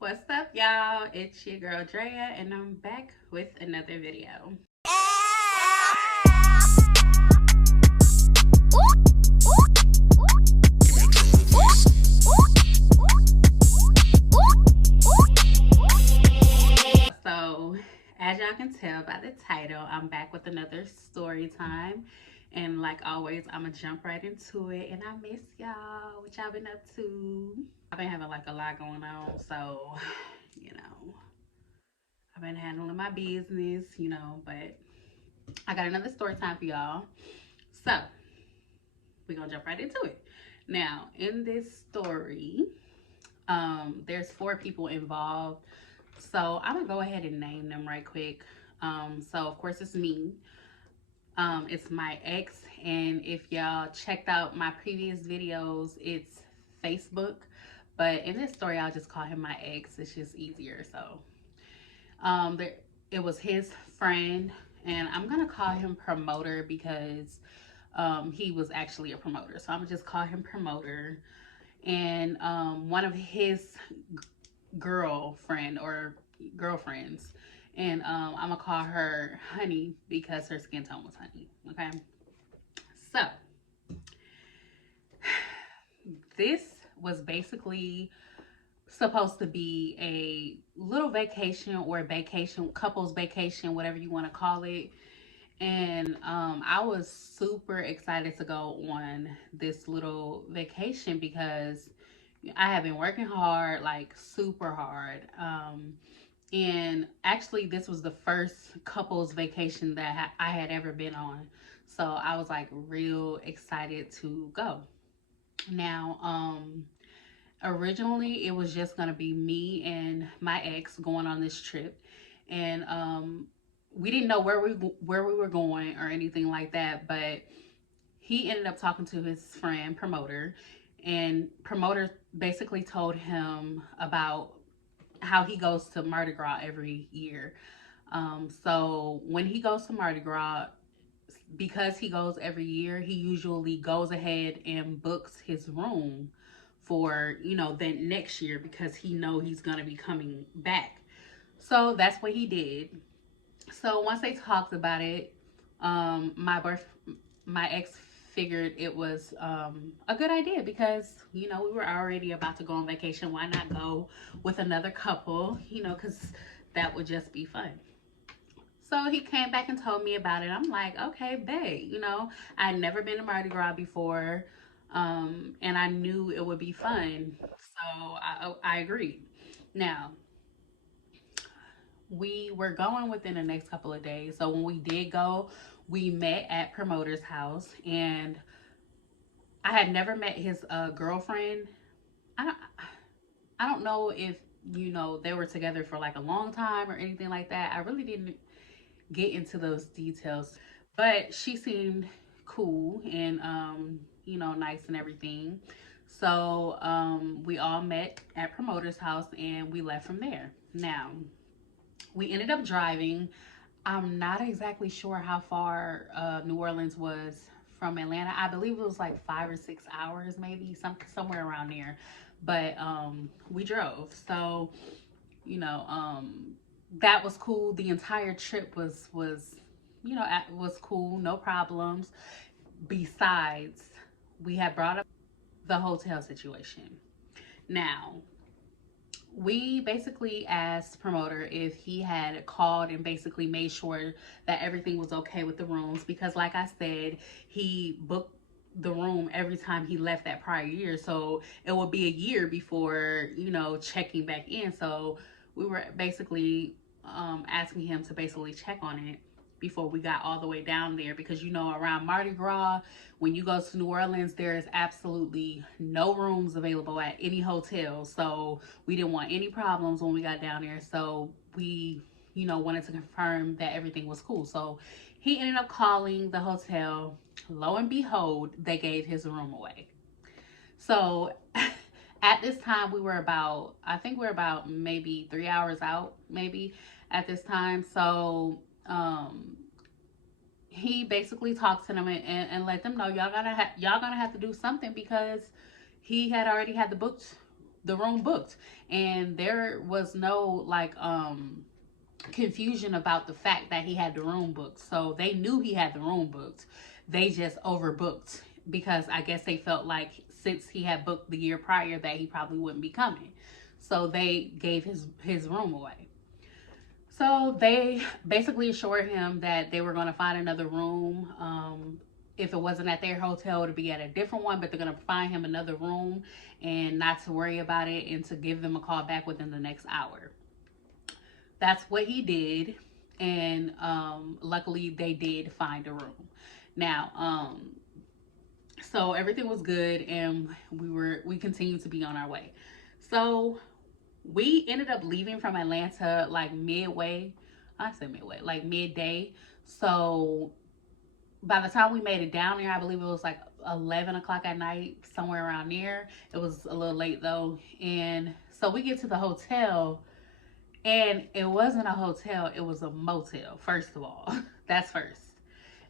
What's up, y'all? It's your girl Drea, and I'm back with another video. So, as y'all can tell by the title, I'm back with another story time. And like always, I'm gonna jump right into it. And I miss y'all. What y'all been up to? I've been having like a lot going on, so you know, I've been handling my business, but I got another story time for y'all. So we're gonna jump right into it. Now, in this story, there's four people involved. So I'm gonna go ahead and name them right quick. So of course it's me. It's my ex, and if y'all checked out my previous videos, it's Facebook. But in this story, I'll just call him my ex. It's just easier. So there, it was his friend, and I'm gonna call him promoter because he was actually a promoter. So I'm gonna just call him promoter. And one of his girlfriend or girlfriends, and I'm gonna call her Honey because her skin tone was honey. Okay, so this was basically supposed to be a little vacation or vacation, couples vacation, whatever you want to call it. And I was super excited to go on this little vacation because I have been working hard, like super hard. And actually, this was the first couples vacation that I had ever been on. So I was like real excited to go. Now, originally it was just gonna be me and my ex going on this trip, and we didn't know where we were going or anything like that. But he ended up talking to his friend promoter, and promoter basically told him about how he goes to Mardi Gras every year. So when he goes to Mardi Gras, because he goes every year, he usually goes ahead and books his room for the next year because he know he's gonna be coming back. So that's what he did. So once they talked about it, my ex figured it was a good idea because we were already about to go on vacation. Why not go with another couple? Because that would just be fun. So he came back and told me about it. I'm like, okay, babe. I'd never been to Mardi Gras before, and I knew it would be fun. So I agreed. Now, we were going within the next couple of days. So when we did go, we met at promoter's house, and I had never met his girlfriend. I don't, I don't know if they were together for like a long time or anything like that. I really didn't get into those details, but she seemed cool and nice and everything. So we all met at promoter's house and we left from there. Now, we ended up driving. I'm not exactly sure how far New Orleans was from Atlanta. I believe it was like 5 or 6 hours, maybe somewhere around there. But we drove, so you know, that was cool. The entire trip was cool, no problems. Besides, we had brought up the hotel situation. Now, we basically asked promoter if he had called and basically made sure that everything was okay with the rooms because like I said, he booked the room every time he left that prior year, so it would be a year before checking back in. So we were basically asking him to basically check on it before we got all the way down there because around Mardi Gras, when you go to New Orleans, there is absolutely no rooms available at any hotel. So we didn't want any problems when we got down there. So we wanted to confirm that everything was cool. So he ended up calling the hotel. Lo and behold, they gave his room away. So at this time I think we're about maybe 3 hours out, maybe at this time. So he basically talked to them and let them know y'all gonna have to do something because he had already had the room booked, and there was no like confusion about the fact that he had the room booked. So they knew he had the room booked. They just overbooked because I guess they felt like since he had booked the year prior that he probably wouldn't be coming. So they gave his room away. So they basically assured him that they were going to find another room. If it wasn't at their hotel, to be at a different one, but they're going to find him another room and not to worry about it and to give them a call back within the next hour. That's what he did. And luckily they did find a room. Now, so everything was good and we continued to be on our way. So we ended up leaving from Atlanta like midway. I said midway, like midday. So by the time we made it down there, I believe it was like 11 o'clock at night, somewhere around there. It was a little late though. And so we get to the hotel, and it wasn't a hotel, it was a motel, first of all. That's first.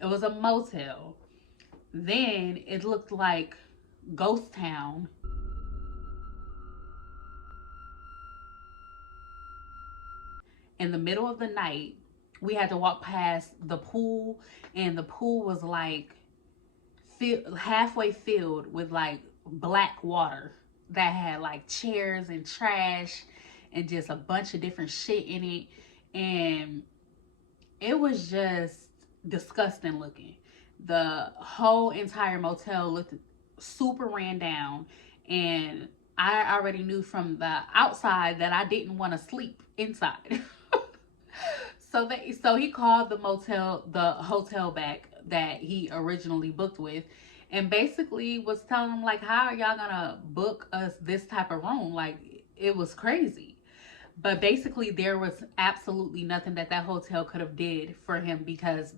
It was a motel. Then it looked like Ghost Town. In the middle of the night, we had to walk past the pool, and the pool was like halfway filled with like black water that had like chairs and trash and just a bunch of different shit in it. And it was just disgusting looking. The whole entire motel looked super ran down, and I already knew from the outside that I didn't want to sleep inside. So he called the hotel back that he originally booked with, and basically was telling them like, how are y'all gonna book us this type of room? Like, it was crazy. But basically there was absolutely nothing that hotel could have did for him, because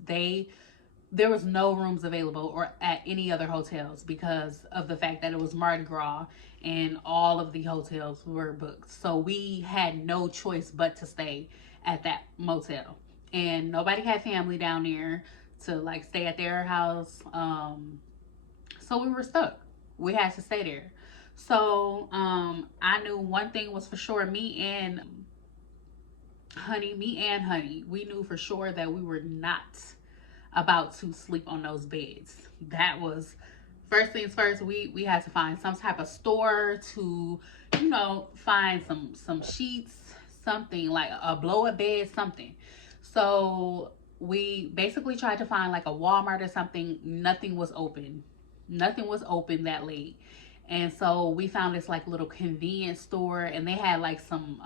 there was no rooms available or at any other hotels because of the fact that it was Mardi Gras and all of the hotels were booked. So we had no choice but to stay at that motel, and nobody had family down there to like stay at their house. So we were stuck. We had to stay there. So I knew one thing was for sure. Me and Honey, we knew for sure that we were not about to sleep on those beds. That was first things first. We had to find some type of store to, find some sheets, something like a blow-up bed, something. So we basically tried to find like a Walmart or something. Nothing was open that late. And so we found this like little convenience store, and they had like some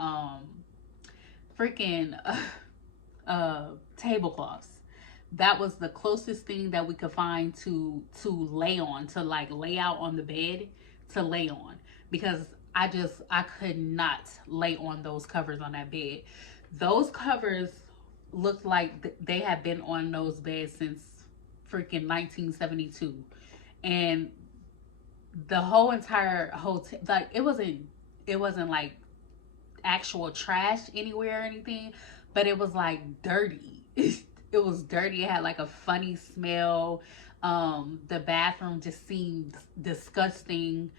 freaking tablecloths. That was the closest thing that we could find to lay on, to like lay out on the bed to lay on, because I could not lay on those covers on that bed. Those covers looked like they had been on those beds since freaking 1972. And the whole entire hotel, like it wasn't like actual trash anywhere or anything, but it was like dirty. It was dirty. It had like a funny smell. The bathroom just seemed disgusting.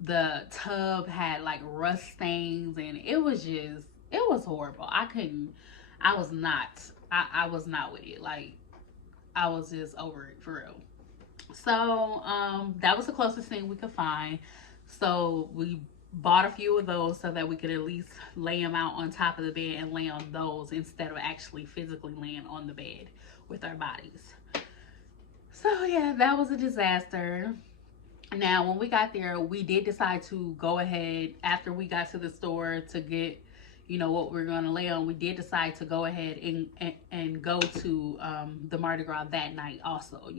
The tub had like rust stains, and it was horrible. I was not with it. Like, I was just over it for real. So that was the closest thing we could find. So we bought a few of those so that we could at least lay them out on top of the bed and lay on those instead of actually physically laying on the bed with our bodies. So yeah, that was a disaster. Now, when we got there, we did decide to go ahead after we got to the store to get, what we're going to lay on. We did decide to go ahead and go to the Mardi Gras that night also.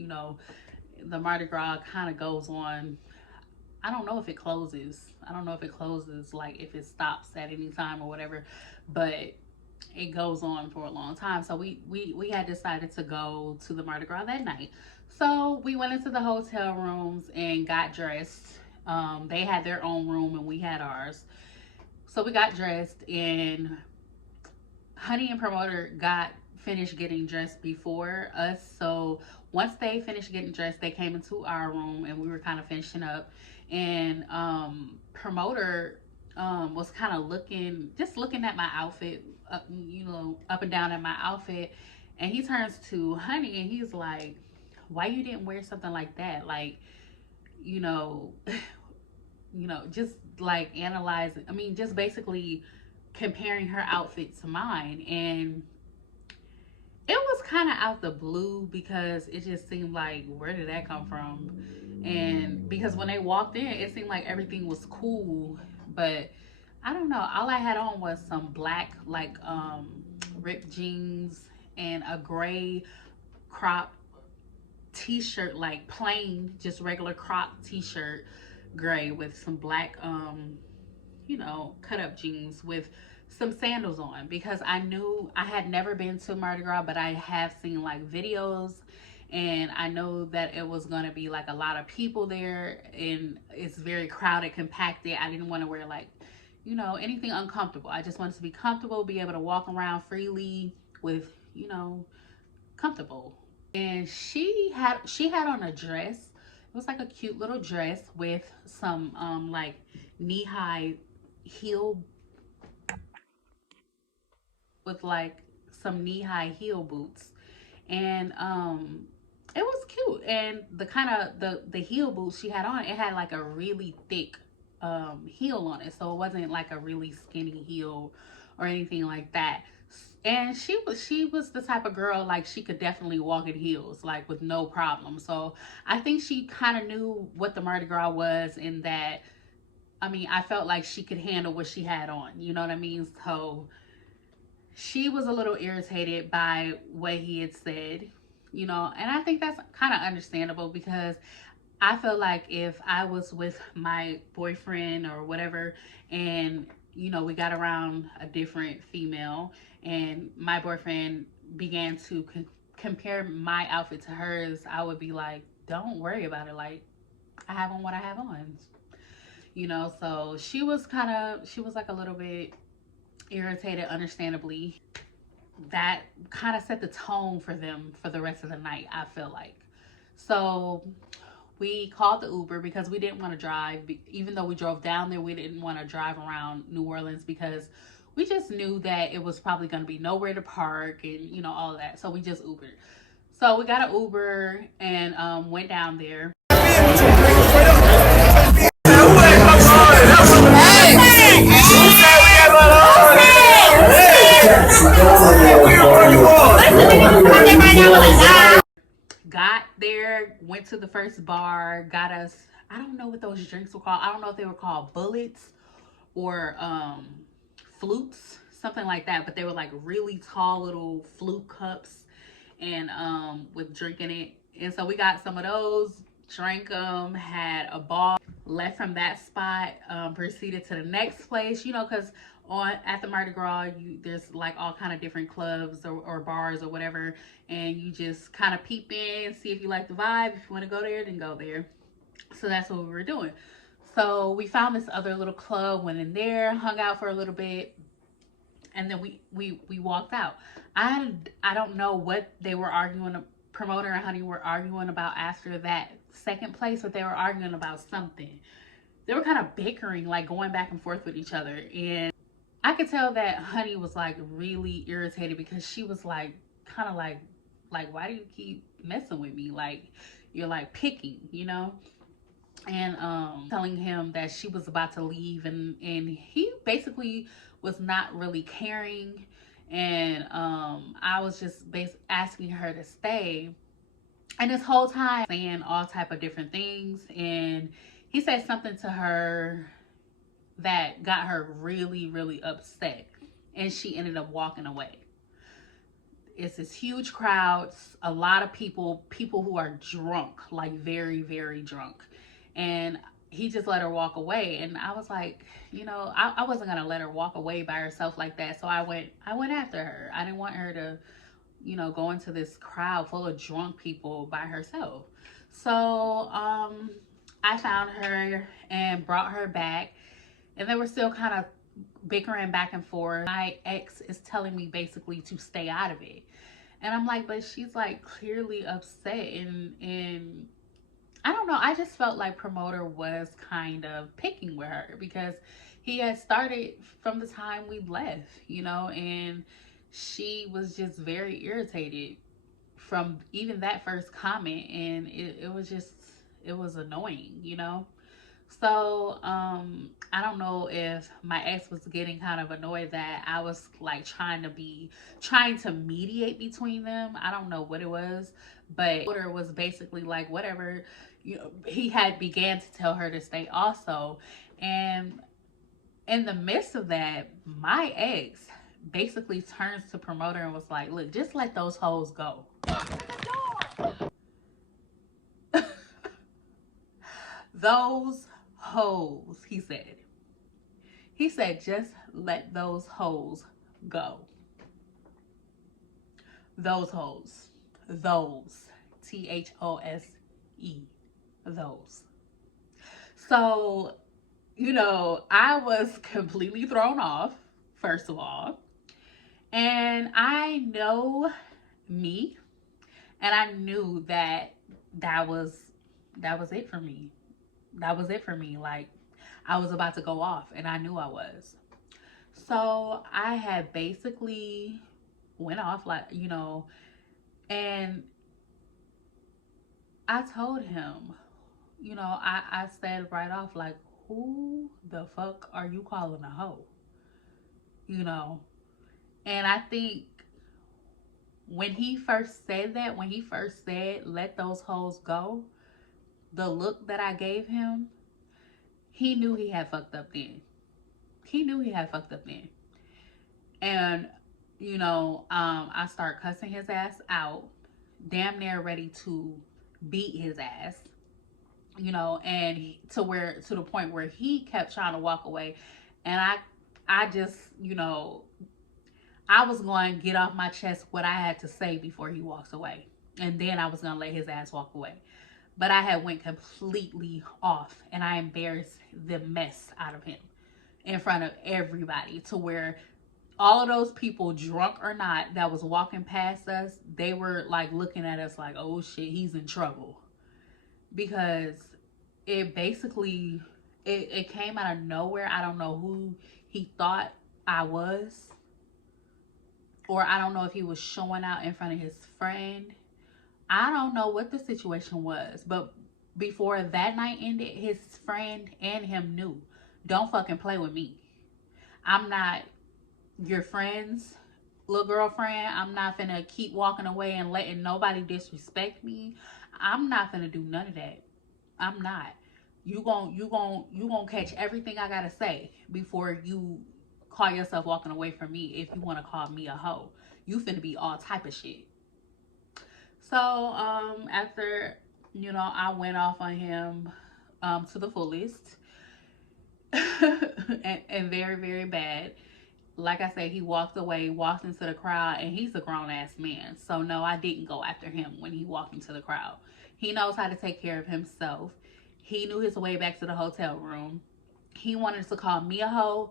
The Mardi Gras kind of goes on. I don't know if it closes. Like if it stops at any time or whatever, but it goes on for a long time. So we had decided to go to the Mardi Gras that night. So we went into the hotel rooms and got dressed. They had their own room and we had ours. So we got dressed, and Honey and Promoter got finished getting dressed before us. So once they finished getting dressed, they came into our room and we were kind of finishing up. And Promoter was kind of looking at my outfit, up and down at my outfit. And he turns to Honey and he's like, why you didn't wear something like that? Like, you know, just like analyzing, I mean, just basically comparing her outfit to mine. And it was kind of out the blue because it just seemed like, where did that come from? And because when they walked in, it seemed like everything was cool, but I don't know. All I had on was some black, like, ripped jeans and a gray crop t-shirt, like plain, just regular crop t-shirt, gray with some black, cut up jeans with some sandals on, because I knew I had never been to Mardi Gras, but I have seen like videos, and I know that it was going to be like a lot of people there and it's very crowded, compacted. I didn't want to wear like, anything uncomfortable. I just wanted to be comfortable, be able to walk around freely with, comfortable. And she had on a dress. It was like a cute little dress with some like knee-high heel, with like some knee-high heel boots. And it was cute. And the kind of the heel boots she had on, it had like a really thick heel on it, so it wasn't like a really skinny heel or anything like that. And she was the type of girl, like, she could definitely walk in heels like with no problem. So I think she kind of knew what the Mardi Gras was, in that, I mean, I felt like she could handle what she had on, you know what I mean? So she was a little irritated by what he had said, and I think that's kind of understandable, because I feel like if I was with my boyfriend or whatever, and we got around a different female, and my boyfriend began to compare my outfit to hers, I would be like, don't worry about it. Like, I have on what I have on, So she was like a little bit irritated, understandably. That kind of set the tone for them for the rest of the night, I feel like. So we called the Uber because we didn't want to drive. Even though we drove down there, we didn't want to drive around New Orleans, because we just knew that it was probably going to be nowhere to park and, all of that. So we just Ubered. So we got an Uber and went down there. Got there, went to the first bar, got us, I don't know what those drinks were called. I don't know if they were called bullets or flutes, something like that, but they were like really tall little flute cups, and with drink in it. And so we got some of those, drank them, had a ball. Left from that spot, proceeded to the next place, because at the Mardi Gras, there's like all kind of different clubs or bars or whatever, and you just kind of peep in, see if you like the vibe. If you want to go there, then go there. So that's what we were doing. So we found this other little club, went in there, hung out for a little bit, and then we walked out. I don't know what they were arguing. Promoter and Honey were arguing about after that second place, but they were arguing about something. They were kind of bickering, like going back and forth with each other. And I could tell that Honey was like really irritated, because she was like, kind of like, why do you keep messing with me? Like, you're like picking, and telling him that she was about to leave, and he basically was not really caring. And I was just asking her to stay, and this whole time saying all type of different things. And he said something to her that got her really, really upset, and she ended up walking away. It's this huge crowd, a lot of people who are drunk, like very, very drunk. And he just let her walk away. And I was like, I wasn't gonna let her walk away by herself like that. So I went after her. I didn't want her to, go into this crowd full of drunk people by herself. So I found her and brought her back, and they were still kind of bickering back and forth. My ex is telling me basically to stay out of it, and I'm like, but she's like clearly upset. And I don't know, I just felt like Promoter was kind of picking with her, because he had started from the time we left, you know, and she was just very irritated from even that first comment, and it was just, it was annoying, you know. So I don't know if my ex was getting kind of annoyed that I was like trying to mediate between them. I don't know what it was, but order was basically like, whatever, you know, he had began to tell her to stay also. And in the midst of that, my ex basically turns to promoter and was like, look, just let those hoes go. Those hoes, he said. He said, just let those hoes go. Those hoes. Those. THOSE. Those. So, you know, I was completely thrown off, first of all. And I know me. And I knew that that was it for me. That was it for me. Like, I was about to go off, and I knew I was. So I had basically went off, like, you know, and I told him, you know, I said right off, like, who the fuck are you calling a hoe? You know, and I think when he first said that, when he first said, let those hoes go, the look that I gave him, he knew he had fucked up then. He knew he had fucked up then. And, you know, I start cussing his ass out, damn near ready to beat his ass, you know, and to the point where he kept trying to walk away. And I just, you know, I was going to get off my chest what I had to say before he walks away. And then I was going to let his ass walk away. But I had went completely off, and I embarrassed the mess out of him in front of everybody, to where all of those people, drunk or not, that was walking past us, they were like looking at us like, oh shit, he's in trouble. Because it basically, it came out of nowhere. I don't know who he thought I was, or I don't know if he was showing out in front of his friend. I don't know what the situation was, but before that night ended, his friend and him knew, don't fucking play with me. I'm not your friend's little girlfriend. I'm not finna keep walking away and letting nobody disrespect me. I'm not finna do none of that. I'm not. You gon' catch everything I gotta say before you call yourself walking away from me. If you want to call me a hoe, you finna be all type of shit. So after, you know, I went off on him to the fullest, and very, very bad. Like I said, he walked away, walked into the crowd, and he's a grown ass man. So no, I didn't go after him when he walked into the crowd. He knows how to take care of himself. He knew his way back to the hotel room. He wanted to call me a hoe.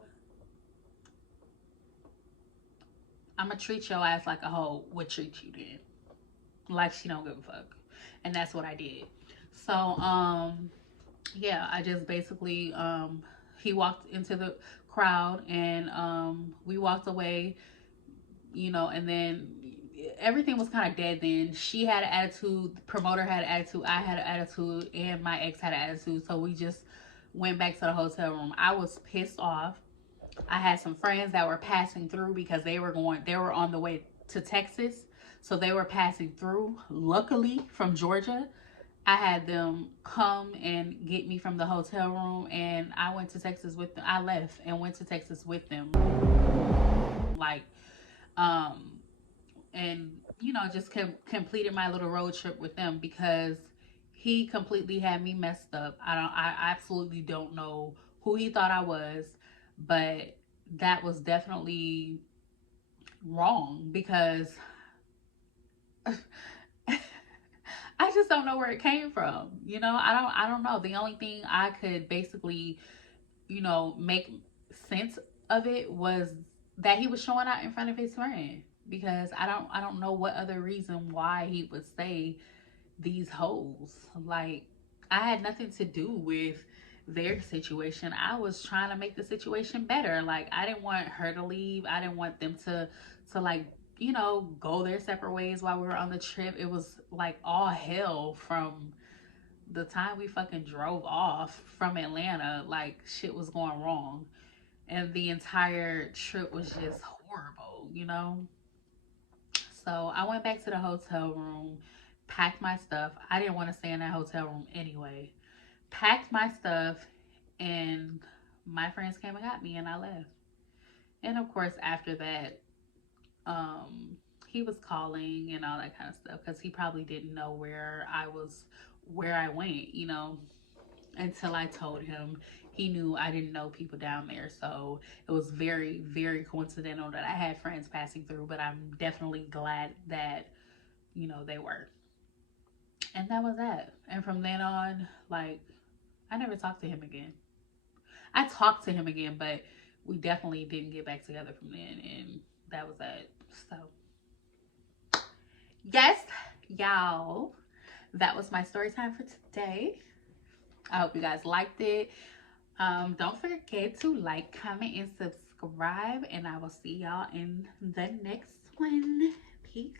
I'ma treat your ass like a hoe would treat you then. Like she don't give a fuck. And that's what I did. So yeah, I just basically he walked into the crowd, and we walked away, you know, and then everything was kind of dead then. She had an attitude, the promoter had an attitude, I had an attitude, and my ex had an attitude. So we just went back to the hotel room. I was pissed off. I had some friends that were passing through because they were on the way to Texas. So they were passing through, luckily from Georgia. I had them come and get me from the hotel room, and I went to Texas with them. I left and went to Texas with them. Like, and, you know, just completed my little road trip with them, because he completely had me messed up. I absolutely don't know who he thought I was, but that was definitely wrong, because I just don't know where it came from. You know, I don't know. The only thing I could basically, you know, make sense of it was that he was showing out in front of his friend, because I don't know what other reason why he would say these hoes. Like, I had nothing to do with their situation. I was trying to make the situation better. Like, I didn't want her to leave. I didn't want them to like, you know, go their separate ways while we were on the trip. It was like all hell from the time we fucking drove off from Atlanta. Like, shit was going wrong. And the entire trip was just horrible, you know? So I went back to the hotel room, packed my stuff. I didn't want to stay in that hotel room anyway. Packed my stuff, and my friends came and got me, and I left. And of course, after that, he was calling and all that kind of stuff because he probably didn't know where I went, you know, until I told him. He knew I didn't know people down there, so it was very, very coincidental that I had friends passing through, but I'm definitely glad that, you know, they were. And that was that. And from then on, like, I never talked to him again. I talked to him again, but we definitely didn't get back together from then, and that was that. So, yes, y'all, that was my story time for today. I hope you guys liked it. Don't forget to like, comment, and subscribe, and I will see y'all in the next one. Peace.